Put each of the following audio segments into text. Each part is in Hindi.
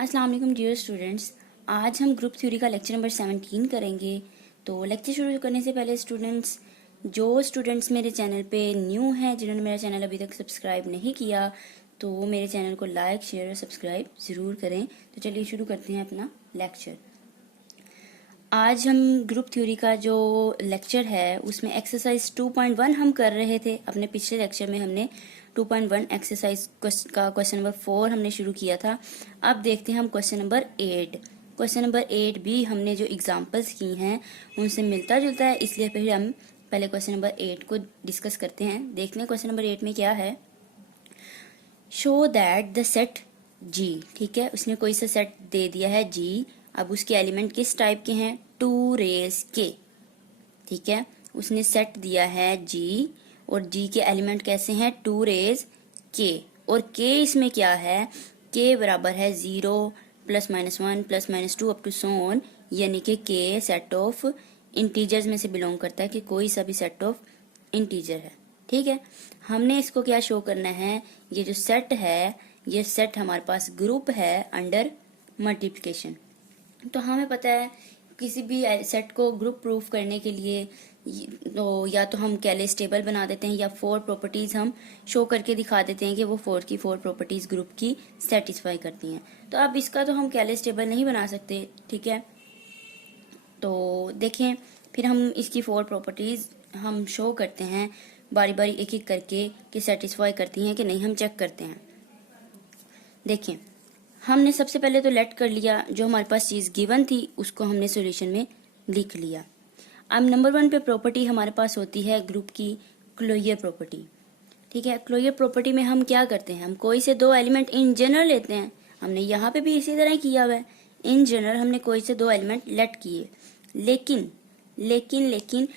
अस्सलाम वालेकुम डियर स्टूडेंट्स। आज हम ग्रुप थ्योरी का लेक्चर नंबर 17 करेंगे। तो लेक्चर शुरू करने से पहले जो स्टूडेंट्स मेरे चैनल पे न्यू हैं, जिन्होंने मेरा चैनल अभी तक सब्सक्राइब नहीं किया, तो मेरे चैनल को लाइक शेयर और सब्सक्राइब ज़रूर करें। तो चलिए शुरू करते हैं अपना लेक्चर। आज हम ग्रुप थ्योरी का जो लेक्चर है उसमें एक्सरसाइज 2.1 हम कर रहे थे। अपने पिछले लेक्चर में हमने 2.1 एक्सरसाइज का क्वेश्चन नंबर 4 हमने शुरू किया था। अब देखते हैं हम क्वेश्चन नंबर 8। क्वेश्चन नंबर 8 भी हमने जो एग्जांपल्स की हैं उनसे मिलता जुलता है, इसलिए फिर हम पहले क्वेश्चन नंबर 8 को डिस्कस करते हैं। देखते हैं क्वेश्चन नंबर 8 में क्या है। शो दैट द सेट जी, ठीक है, उसने कोई सा सेट दे दिया है जी। अब उसके एलिमेंट किस टाइप के हैं? 2 रेज के, ठीक है, उसने सेट दिया है जी और जी के एलिमेंट कैसे हैं? 2 रेज के। और के इसमें क्या है? के बराबर है 0 +-1 +-2 अप टू सो ऑन, यानी कि के सेट ऑफ इंटीजर्स में से बिलोंग करता है कि कोई सा भी सेट ऑफ इंटीजर है, ठीक है। हमने इसको क्या शो करना है? ये जो सेट है, ये सेट हमारे पास ग्रुप है अंडर मल्टीप्लिकेशन। तो हमें पता है किसी भी सेट को ग्रुप प्रूफ करने के लिए तो या तो हम कैलेस टेबल बना देते हैं या 4 प्रॉपर्टीज हम शो करके दिखा देते हैं कि वो 4 की 4 प्रॉपर्टीज ग्रुप की सेटिस्फाई करती हैं। तो अब इसका तो हम कैलेस टेबल नहीं बना सकते, ठीक है। तो देखें, फिर हम इसकी 4 प्रॉपर्टीज हम शो करते हैं बारी बारी एक एक करके कि सेटिस्फाई करती हैं कि नहीं, हम चेक करते हैं। देखें, हमने सबसे पहले तो लेट कर लिया, जो हमारे पास चीज़ गिवन थी उसको हमने सॉल्यूशन में लिख लिया। अब नंबर 1 पे प्रॉपर्टी हमारे पास होती है ग्रुप की क्लोजर प्रॉपर्टी, ठीक है। क्लोजर प्रॉपर्टी में हम क्या करते हैं? हम कोई से 2 एलिमेंट इन जनरल लेते हैं। हमने यहाँ पे भी इसी तरह किया हुआ है। इन जनरल हमने कोई से 2 एलिमेंट लेट किए, लेकिन लेकिन लेकिन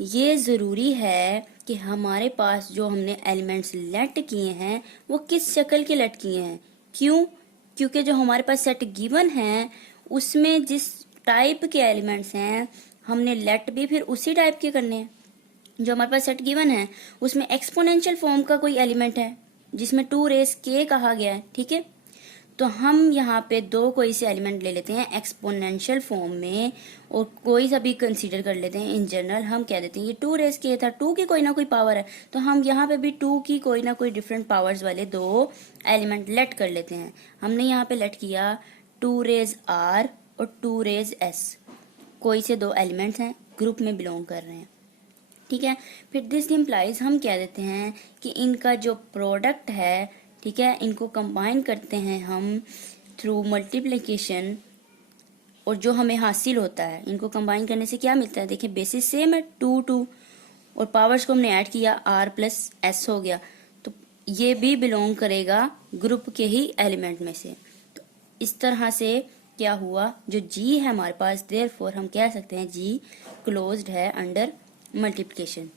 ये ज़रूरी है कि हमारे पास जो हमने एलिमेंट्स लेट किए हैं वो किस शक्ल के लेट किए हैं। क्यों? क्योंकि जो हमारे पास सेट गिवन है उसमें जिस टाइप के एलिमेंट्स हैं हमने लेट भी फिर उसी टाइप के करने हैं। जो हमारे पास सेट गिवन है उसमें एक्सपोनेंशियल फॉर्म का कोई एलिमेंट है जिसमें 2 रेज के कहा गया है, ठीक है। तो हम यहाँ पे 2 कोई से एलिमेंट ले लेते हैं एक्सपोनेंशियल फॉर्म में और कोई सा भी कंसीडर कर लेते हैं। इन जनरल हम कह देते हैं ये 2 रेज के था, 2 की कोई ना कोई पावर है, तो हम यहाँ पे भी 2 की कोई ना कोई डिफरेंट पावर्स वाले 2 एलिमेंट लेट कर लेते हैं। हमने यहाँ पे लेट किया 2 रेज आर और 2 रेज एस, कोई से 2 एलिमेंट्स हैं, ग्रुप में बिलोंग कर रहे हैं, ठीक है। फिर दिस इम्प्लाइज हम कह देते हैं कि इनका जो प्रोडक्ट है, ठीक है, इनको कंबाइन करते हैं हम थ्रू मल्टीप्लिकेशन और जो हमें हासिल होता है इनको कंबाइन करने से क्या मिलता है? देखिए बेसिस सेम है 2 और पावर्स को हमने ऐड किया R + S हो गया, तो ये भी बिलोंग करेगा ग्रुप के ही एलिमेंट में से। तो इस तरह से क्या हुआ, जो G है हमारे पास, देयरफॉर हम कह सकते हैं G क्लोज्ड है अंडर मल्टीप्लिकेशन।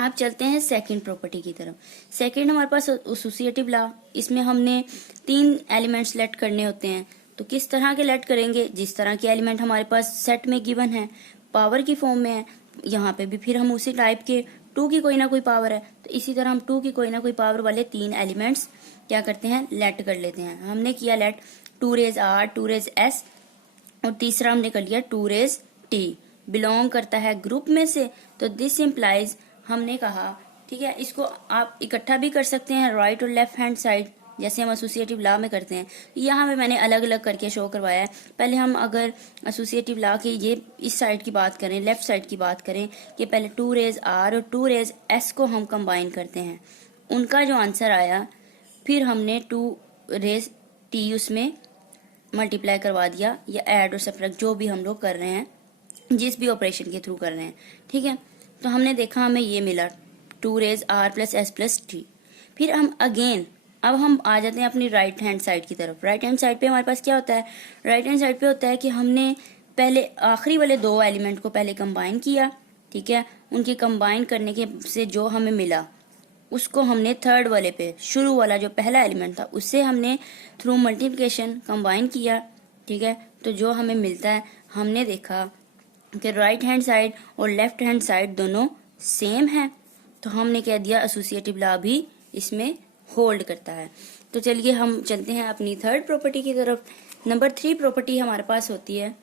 अब चलते हैं सेकंड प्रॉपर्टी की तरफ। सेकंड हमारे पास एसोसिएटिव लॉ, इसमें हमने 3 एलिमेंट्स लेट करने होते हैं। तो किस तरह के लेट करेंगे? जिस तरह के एलिमेंट हमारे पास सेट में गिवन है, पावर की फॉर्म में है, यहाँ पे भी फिर हम उसी टाइप के 2 की कोई ना कोई पावर है, तो इसी तरह हम 2 की कोई ना कोई पावर वाले 3 एलिमेंट्स क्या करते हैं? लेट कर लेते हैं। हमने किया let 2 raise R, 2 raise S और तीसरा हमने कर लिया 2 रेज टी, बिलोंग करता है ग्रुप में से। तो दिस इम्प्लाइज हमने कहा, ठीक है, इसको आप इकट्ठा भी कर सकते हैं राइट और लेफ्ट हैंड साइड, जैसे हम एसोसिएटिव लॉ में करते हैं। यहाँ पे मैंने अलग अलग करके शो करवाया है। पहले हम अगर एसोसिएटिव लॉ की ये इस साइड की बात करें, लेफ्ट साइड की बात करें, कि पहले 2 रेज आर और 2 रेज एस को हम कंबाइन करते हैं, उनका जो आंसर आया फिर हमने 2 रेज टी उसमें मल्टीप्लाई करवा दिया, या ऐड और सब्ट्रैक्ट जो भी हम लोग कर रहे हैं, जिस भी ऑपरेशन के थ्रू कर रहे हैं, ठीक है। तो हमने देखा हमें ये मिला 2 रेज R + S + T। फिर हम अगेन अब हम आ जाते हैं अपनी राइट हैंड साइड की तरफ। राइट हैंड साइड पे हमारे पास क्या होता है? राइट हैंड साइड पे होता है कि हमने पहले आखिरी वाले 2 एलिमेंट को पहले कंबाइन किया, ठीक है। उनके कंबाइन करने के से जो हमें मिला उसको हमने थर्ड वाले पे, शुरू वाला जो पहला एलिमेंट था, उससे हमने थ्रू मल्टीप्लिकेशन कंबाइन किया, ठीक है। तो जो हमें मिलता है, हमने देखा कि राइट हैंड साइड और लेफ्ट हैंड साइड दोनों सेम है, तो हमने कह दिया एसोसिएटिव लॉ भी इसमें होल्ड करता है। तो चलिए हम चलते हैं अपनी थर्ड प्रॉपर्टी की तरफ। नंबर 3 प्रॉपर्टी हमारे पास होती है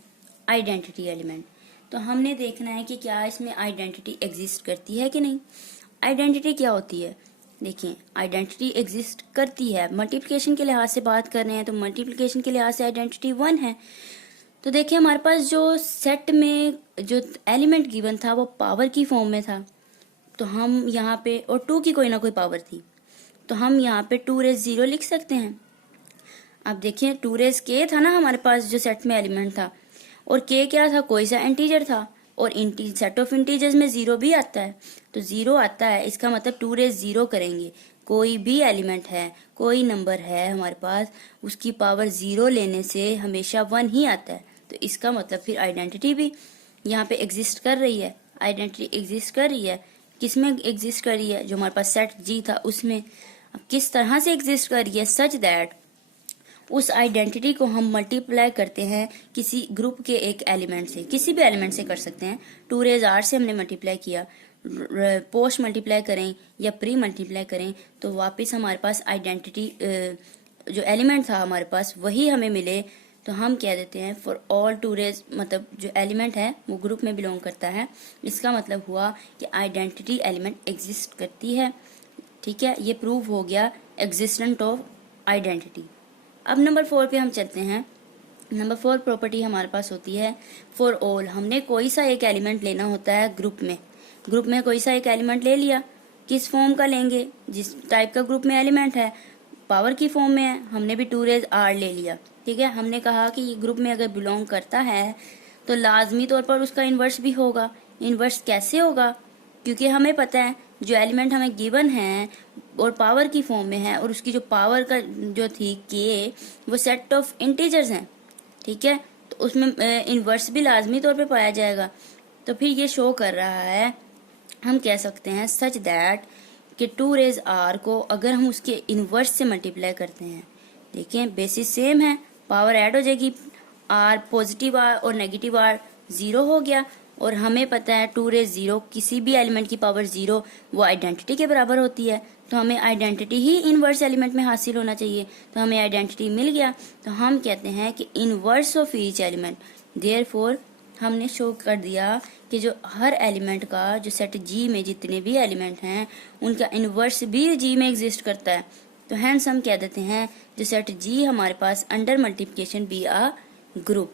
आइडेंटिटी एलिमेंट। तो हमने देखना है कि क्या इसमें आइडेंटिटी एग्जिस्ट करती है कि नहीं। आइडेंटिटी क्या होती है, देखिए आइडेंटिटी एग्जिस्ट करती है। मल्टीप्लिकेशन के लिहाज से बात कर रहे हैं तो मल्टीप्लिकेशन के लिहाज से आइडेंटिटी 1 है। तो देखिए हमारे पास जो सेट में जो एलिमेंट गिवन था वो पावर की फॉर्म में था, तो हम यहाँ पे, और 2 की कोई ना कोई पावर थी, तो हम यहाँ पे 2 रेज 0 लिख सकते हैं। अब देखिए 2 रेज k था ना हमारे पास जो सेट में एलिमेंट था, और k क्या था, कोई सा इंटीजर था, और सेट ऑफ इंटीजर्स में 0 भी आता है, तो 0 आता है, इसका मतलब 2 रेज 0 करेंगे। कोई भी एलिमेंट है, कोई नंबर है हमारे पास, उसकी पावर 0 लेने से हमेशा 1 ही आता है, तो इसका मतलब फिर आइडेंटिटी भी यहाँ पे एग्जिस्ट कर रही है। आइडेंटिटी एग्जिस्ट कर रही है, किसमें एग्जिस्ट कर रही है, जो हमारे पास सेट जी था उसमें। अब किस तरह से एग्जिस्ट कर रही है, सच दैट उस आइडेंटिटी को हम मल्टीप्लाई करते हैं किसी ग्रुप के एक एलिमेंट से, किसी भी एलिमेंट से कर सकते हैं। 2 रेज r से हमने मल्टीप्लाई किया, पोस्ट मल्टीप्लाई करें या प्री मल्टीप्लाई करें तो वापस हमारे पास आइडेंटिटी जो एलिमेंट था हमारे पास वही हमें मिले, तो हम कह देते हैं फॉर ऑल 2 रेज, मतलब जो एलिमेंट है वो ग्रुप में बिलोंग करता है। इसका मतलब हुआ कि आइडेंटिटी एलिमेंट एग्जिस्ट करती है। ठीक है, ये प्रूव हो गया एग्जिस्टेंट ऑफ आइडेंटिटी। अब नंबर 4 पे हम चलते हैं। नंबर 4 प्रॉपर्टी हमारे पास होती है फॉर ऑल। हमने कोई सा एक एलिमेंट लेना होता है ग्रुप में कोई सा एक एलिमेंट ले लिया, किस फॉर्म का लेंगे, जिस टाइप का ग्रुप में एलिमेंट है, पावर की फॉर्म में है, हमने भी 2 रेज r ले लिया। ठीक है, हमने कहा कि ये ग्रुप में अगर बिलोंग करता है तो लाजमी तौर पर उसका इन्वर्स भी होगा। इन्वर्स कैसे होगा, क्योंकि हमें पता है जो एलिमेंट हमें गिवन है और पावर की फॉर्म में है, और उसकी जो पावर का जो थी k वो सेट ऑफ इंटीजर्स हैं। ठीक है, तो उसमें इन्वर्स भी लाजमी तौर पे पाया जाएगा। तो फिर ये शो कर रहा है, हम कह सकते हैं सच दैट कि 2 रेज r को अगर हम उसके इन्वर्स से मल्टीप्लाई करते हैं, देखिए बेसिस सेम है, पावर ऐड हो जाएगी, r पॉजिटिव r और नेगेटिव r 0 हो गया, और हमें पता है 2 रेज 0, किसी भी एलिमेंट की पावर 0 वो आइडेंटिटी के बराबर होती है, तो हमें आइडेंटिटी ही इनवर्स एलिमेंट में हासिल होना चाहिए। तो हमें आइडेंटिटी मिल गया, तो हम कहते हैं कि inverse of each element. Therefore हमने शो कर दिया कि जो हर एलिमेंट का, जो सेट जी में जितने भी एलिमेंट हैं उनका इनवर्स भी जी में एग्जिस्ट करता है। तो हैंस हम कह देते हैं जो सेट जी हमारे पास under multiplication be a group.